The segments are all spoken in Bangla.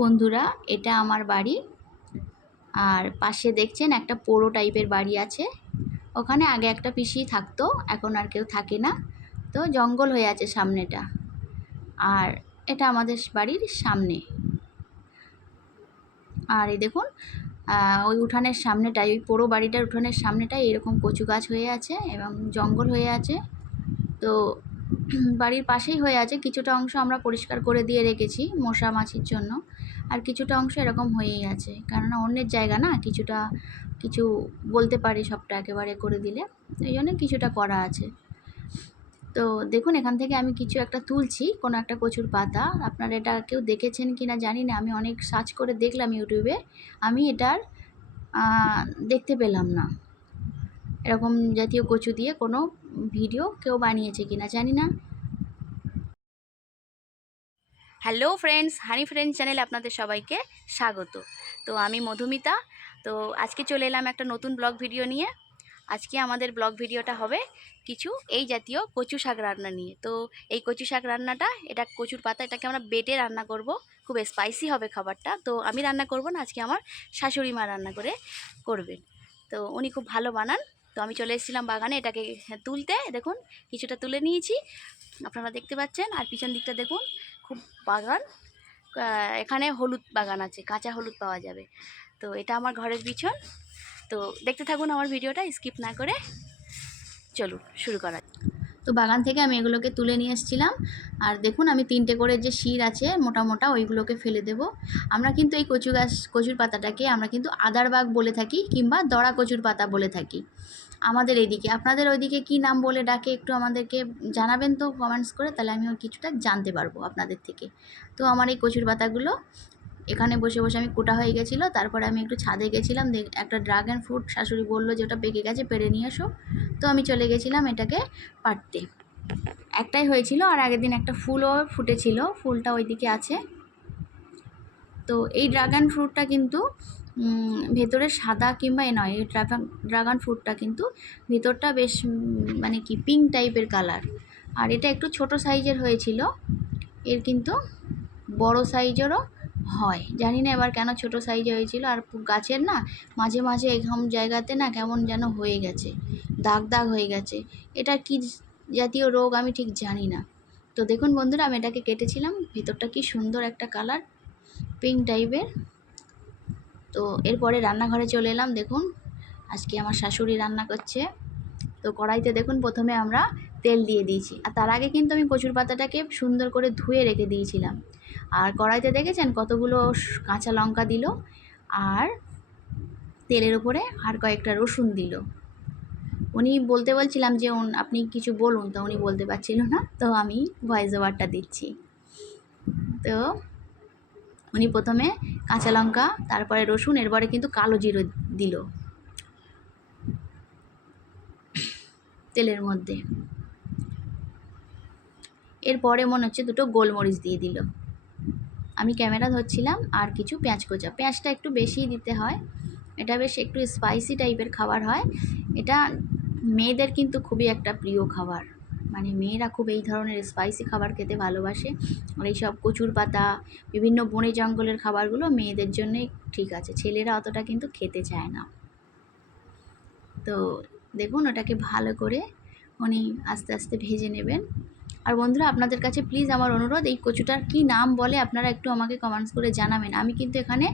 বন্ধুরা, এটা আমার বাড়ি। আর পাশে দেখছেন একটা পোড়ো টাইপের বাড়ি আছে। ওখানে আগে একটা পিসি থাকতো, এখন আর কেউ থাকে না। তো জঙ্গল হয়ে আছে সামনেটা। আর এটা আমাদের বাড়ির সামনে। আর এই দেখুন ওই উঠানের সামনেটাই, ওই পোড়ো বাড়িটার উঠানের সামনেটাই এরকম কচু গাছ হয়ে আছে এবং জঙ্গল হয়ে আছে। তো বাড়ির পাশেই হয়ে আছে। কিছুটা অংশ আমরা পরিষ্কার করে দিয়ে রেখেছি মশা মাছির জন্য। আর কিছুটা অংশ এরকম হয়েই আছে। কেননা অন্যের জায়গা না, কিছুটা কিছু বলতে পারি সবটা একেবারে করে দিলে। এই জন্য কিছুটা করা আছে। তো দেখুন, এখান থেকে আমি কিছু একটা তুলছি, কোনো একটা কচুর পাতা। আপনারা এটা কেউ দেখেছেন কি না জানি না। আমি অনেক সার্চ করে দেখলাম ইউটিউবে। আমি এটার দেখতে পেলাম না। এরকম জাতীয় কচু দিয়ে কোনো ভিডিও কেউ বানিয়েছে কিনা জানি না। হ্যালো ফ্রেন্ডস, হানি ফ্রেন্ডস চ্যানেলে আপনাদের সবাইকে স্বাগত। তো আমি মধুমিতা। তো আজকে চলে এলাম একটা নতুন ব্লগ ভিডিও নিয়ে। আজকে আমাদের ব্লগ ভিডিওটা হবে কিছু এই জাতীয় কচু শাক রান্না নিয়ে। তো এই কচু শাক রান্নাটা, এটা কচুর পাতা, এটাকে আমরা বেটে রান্না করব। খুব স্পাইসি হবে খাবারটা। তো আমি রান্না করব না, আজকে আমার শাশুড়ি মা রান্না করে করবেন। তো উনি খুব ভালো বানান। তো আমি চলে এসেছিলাম বাগানে এটাকে তুলতে। দেখুন, কিছুটা তুলে নিয়েছি। আপনারা দেখতে পাচ্ছেন, আর পিছন দিকটা দেখুন, খুব বাগান। এখানে হলুদ বাগান আছে, কাঁচা হলুদ পাওয়া যাবে। তো এটা আমার ঘরের পিছন। তো দেখতে থাকুন আমার ভিডিওটা, স্কিপ না করে চলুন, শুরু করা তো বাগান থেকে আমি এগুলোকে তুলে নিয়ে এসেছিলাম। আর দেখুন, আমি তিনটে করে যে শির আছে মোটা মোটা ওইগুলোকে ফেলে দেব। আমরা কিন্তু এই কচু গাছ কচুর পাতাটাকে আমরা কিন্তু আদার আদারবাগ বলে থাকি, কিংবা দড়া কচুর পাতা বলে থাকি। আমাদের এইদিকে আপনাদের ওইদিকে কী নাম বলে ডাকে একটু আমাদেরকে জানাবেন তো কমেন্টস করে, তাহলে আমি ওই কিছুটা জানতে পারব আপনাদের থেকে। তো আমার এই কচুর পাতাগুলো, এখানে বসে বসে আমি কোটা হয়ে গেছিল, তারপরে আমি একটু ছাদে গেছিলাম একটা ড্রাগন ফ্রুট শাশুড়ি বলল যে ওটা পেকে গেছে, পেরে নিয়ে এসো। তো আমি চলে গেছিলাম এটাকে পাড়তে। একটাই হয়েছিল আর আগের দিন একটা ফুলও ফুটেছিল, ফুলটা ওইদিকে আছে। তো এই ড্রাগন ফ্রুটটা কিন্তু ভেতরে সাদা কিংবা এ নয়, এই ড্রাগন ড্রাগন ফ্রুটটা কিন্তু ভিতরটা বেশ মানে কি পিঙ্ক টাইপের কালার আর এটা একটু ছোট সাইজের হয়েছিল, এর কিন্তু বড় সাইজেরও হয়। জানি না এবার কেন ছোট সাইজে হয়েছিল, আর গাছের না, মাঝে মাঝে এরকম জায়গাতে না কেমন যেন হয়ে গেছে, দাগ দাগ হয়ে গেছে। এটা কি জাতীয় রোগ আমি ঠিক জানি না। তো দেখুন বন্ধুরা, আমি এটাকে কেটেছিলাম, ভিতরটা কি সুন্দর একটা কালার পিঙ্ক টাইপের তো এরপরে রান্নাঘরে চলে এলাম, দেখুন। আজকে আমার শাশুড়ি রান্না করছে। তো কড়াইতে দেখুন, প্রথমে আমরা তেল দিয়ে দিয়েছি। আর তার আগে কিন্তু আমি কচুর পাতাটাকে সুন্দর করে ধুয়ে রেখে দিয়েছিলাম। আর কড়াইতে দেখেছেন কতগুলো কাঁচা লঙ্কা দিল, আর তেলের উপরে আর কয়েকটা রসুন দিল। উনি বলতে বলছিলাম যে আপনি কিছু বলুন। তো উনি বলতে পারছিল না, তো আমি ভয়েস ওভারটা দিচ্ছি। তো উনি প্রথমে কাঁচা লঙ্কা, তারপরে রসুন, এরপরে কিন্তু কালো জিরো দিল তেলের মধ্যে। এরপরে মনে হচ্ছে দুটো গোলমরিচ দিয়ে দিল। আমি ক্যামেরা ধরছিলাম আর কিছু পেঁয়াজ কোচা। পেঁয়াজটা একটু বেশি দিতে হয়। এটা বেশ একটু স্পাইসি টাইপের খাবার হয়। এটা মেয়েদের কিন্তু খুবই একটা প্রিয় খাবার। মানে মেয়েরা খুব এই ধরনের স্পাইসি খাবার খেতে ভালোবাসে। আর এইসব কচুর পাতা, বিভিন্ন বনে জঙ্গলের খাবারগুলো মেয়েদের জন্যই ঠিক আছে, ছেলেরা অতটা কিন্তু খেতে চায় না। তো দেখুন ওটাকে ভালো করে উনি আস্তে আস্তে ভেজে নেবেন। আর বন্ধুরা, আপনাদের কাছে প্লিজ আমার অনুরোধ, এই কচুটার কি নাম বলে আপনারা একটু আমাকে কমেন্টস করে জানাবেন। আমি কিন্তু এখানে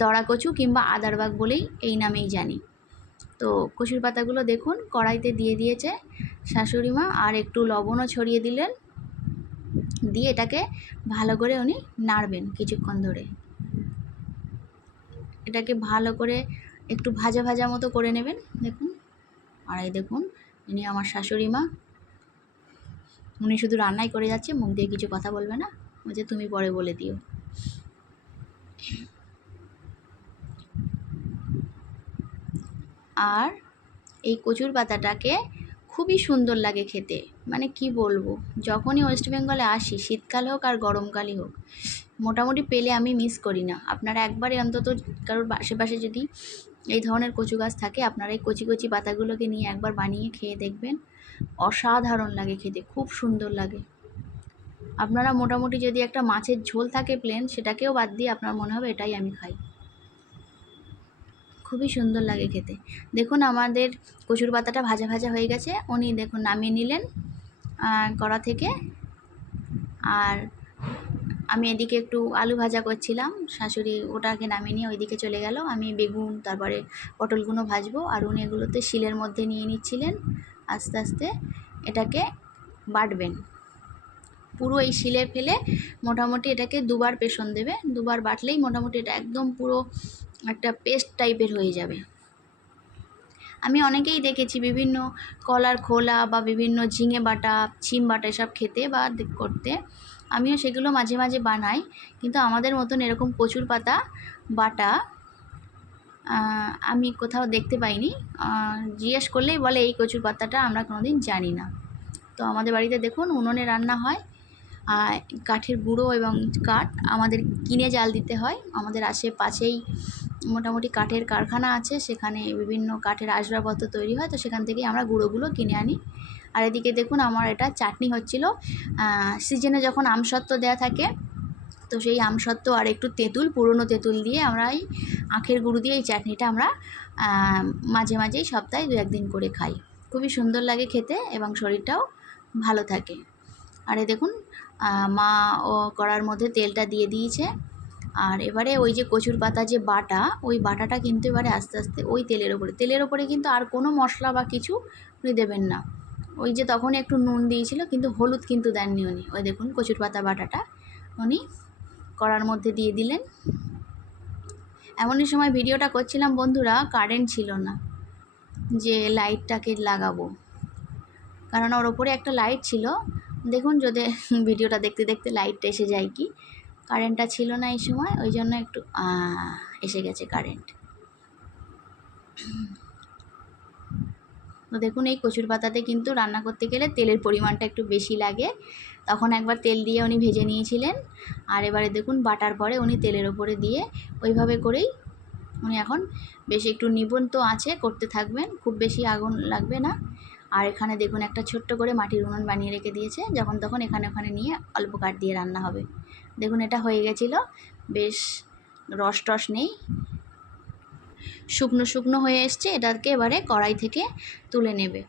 দড়া কচু কিংবা আদারবাগ বলেই এই নামেই জানি। তো কচুর পাতাগুলো দেখুন, কড়াইতে দিয়ে দিয়েছে শাশুড়ি মা আর একটু লবণও ছড়িয়ে দিলেন। দিয়ে এটাকে ভালো করে উনি নাড়বেন কিছুক্ষণ ধরে। এটাকে ভালো করে একটু ভাজা ভাজা মতো করে নেবেন, দেখুন। আর এই দেখুন, ইনি আমার শাশুড়ি মা। উনি শুধু রান্নাই করে যাচ্ছে, মুখ দিয়ে কিছু কথা বলবে না। বলছে, তুমি পরে বলে দিও। আর এই কচুর পাতাটাকে খুবই সুন্দর লাগে খেতে। মানে কি বলব? যখনই ওয়েস্ট বেঙ্গলে আসি, শীতকাল হোক আর গরমকালই হোক, মোটামুটি পেলে আমি মিস করি না। আপনারা একবারে অন্তত কারোর আশেপাশে যদি এই ধরনের কচু গাছ থাকে, আপনারা এই কচি কচি পাতাগুলোকে নিয়ে একবার বানিয়ে খেয়ে দেখবেন। অসাধারণ লাগে খেতে, খুব সুন্দর লাগে। আপনারা মোটামুটি যদি একটা মাছের ঝোল থাকে প্লেন সেটাকেও বাদ দিয়ে আপনার মনে হবে এটাই আমি খাই। খুবই সুন্দর লাগে খেতে। দেখুন আমাদের কচুর পাতাটা ভাজা ভাজা হয়ে গেছে। উনি দেখুন নামিয়ে নিলেন কড়া থেকে। আর আমি এদিকে একটু আলু ভাজা করছিলাম। শাশুড়ি ওটাকে নামিয়ে নিয়ে ওইদিকে চলে গেল। আমি বেগুন, তারপরে পটলগুলো ভাজবো। আর উনি এগুলোতে শিলের মধ্যে নিয়ে নিচ্ছিলেন। আস্তে আস্তে এটাকে বাটবেন। পুরো এই শিলে ফেলে মোটামুটি এটাকে দুবার পেষণ দেবে। দুবার বাটলেই মোটামুটি এটা একদম পুরো একটা পেস্ট টাইপের হয়ে যাবে। আমি অনেকেই দেখেছি বিভিন্ন কলার খোলা বা বিভিন্ন ঝিঙে বাটা, ছিম বাটা এসব খেতে বা করতে। আমিও সেগুলো মাঝে মাঝে বানাই, কিন্তু আমাদের মতন এরকম কচুর পাতা, বাটা আমি কোথাও দেখতে পাইনি। জিজ্ঞেস করলেই বলে এই কচুর পাতাটা আমরা কোনোদিন জানি না। তো আমাদের বাড়িতে দেখুন উনুনে রান্না হয় কাঠের গুঁড়ো এবং কাঠ আমাদের কিনে জাল দিতে হয়। আমাদের আশেপাশেই মোটামুটি কাঠের কারখানা আছে, সেখানে বিভিন্ন কাঠের আসবাবপত্র তৈরি হয়, তো সেখান থেকেই আমরা গুঁড়োগুলো কিনে আনি। আর এদিকে দেখুন আমার এটা চাটনি হচ্ছিল সিজনে যখন আমসত্ত্ব দেওয়া থাকে, তো সেই আমসত্ত্ব আর একটু তেঁতুল, পুরনো তেঁতুল দিয়ে আমরা এই আখের গুঁড়ো দিয়ে এই চাটনিটা আমরা মাঝে মাঝেই সপ্তাহে দু একদিন করে খাই। খুবই সুন্দর লাগে খেতে এবং শরীরটাও ভালো থাকে। আর এই দেখুন মা ও কড়ার মধ্যে তেলটা দিয়ে দিয়েছে। আর এবারে ওই যে কচুর পাতা যে বাটা, ওই বাটাটা কিন্তু এবারে আস্তে আস্তে ওই তেলের ওপরে তেলের ওপরে কিন্তু আর কোনো মশলা বা কিছু উনি দেবেন না। ওই যে তখন একটু নুন দিয়েছিল, কিন্তু হলুদ কিন্তু দেননি উনি। ওই দেখুন কচুর পাতা বাটাটা উনি কড়ার মধ্যে দিয়ে দিলেন। এমনই সময় ভিডিওটা করছিলাম, বন্ধুরা কারেন্ট ছিল না, যে লাইটটাকে লাগাবো। কারণ ওর ওপরে একটা লাইট ছিল দেখুন যদি ভিডিওটা দেখতে দেখতে লাইটটা এসে যায় কি? কারেন্টটা ছিল না এই সময়, ওই জন্য একটু এসে গেছে কারেন্ট তো দেখুন এই কচুর পাতাতে কিন্তু রান্না করতে গেলে তেলের পরিমাণটা একটু বেশি লাগে। তখন একবার তেল দিয়ে উনি ভেজে নিয়েছিলেন। আর এবারে দেখুন বাটার পরে উনি তেলের ওপরে দিয়ে ওইভাবে করেই উনি এখন বেশ একটু নিপুণ তো আছে, করতে থাকবেন। খুব বেশি আগুন লাগবে না। আর এখানে দেখুন একটা ছোট্ট করে মাটির উনুন বানিয়ে রেখে দিয়েছে। যখন তখন এখানে ওখানে নিয়ে অল্প কাঠ দিয়ে রান্না হবে। দেখুন এটা হয়ে গেছিল। বেশ রস টস নেই। শুকনো শুকনো হয়ে এসছে। এটাকে এবারে কড়াই থেকে তুলে নেবে।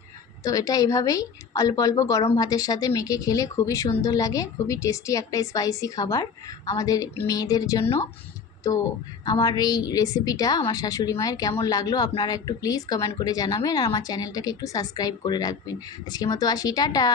তো এটা এইভাবেই অল্প অল্প গরম ভাতের সাথে মেখে খেলে খুবই সুন্দর লাগে। খুবই টেস্টি একটা স্পাইসি খাবার আমাদের মেয়েদের জন্য। তো আমার এই রেসিপিটা আমার শাশুড়ি মায়ের কেমন লাগল আপনারা একটু প্লিজ কমেন্ট করে জানাবেন আর আমার চ্যানেলটাকে একটু সাবস্ক্রাইব করে রাখবেন। আজকের মতো আসি, টাটা!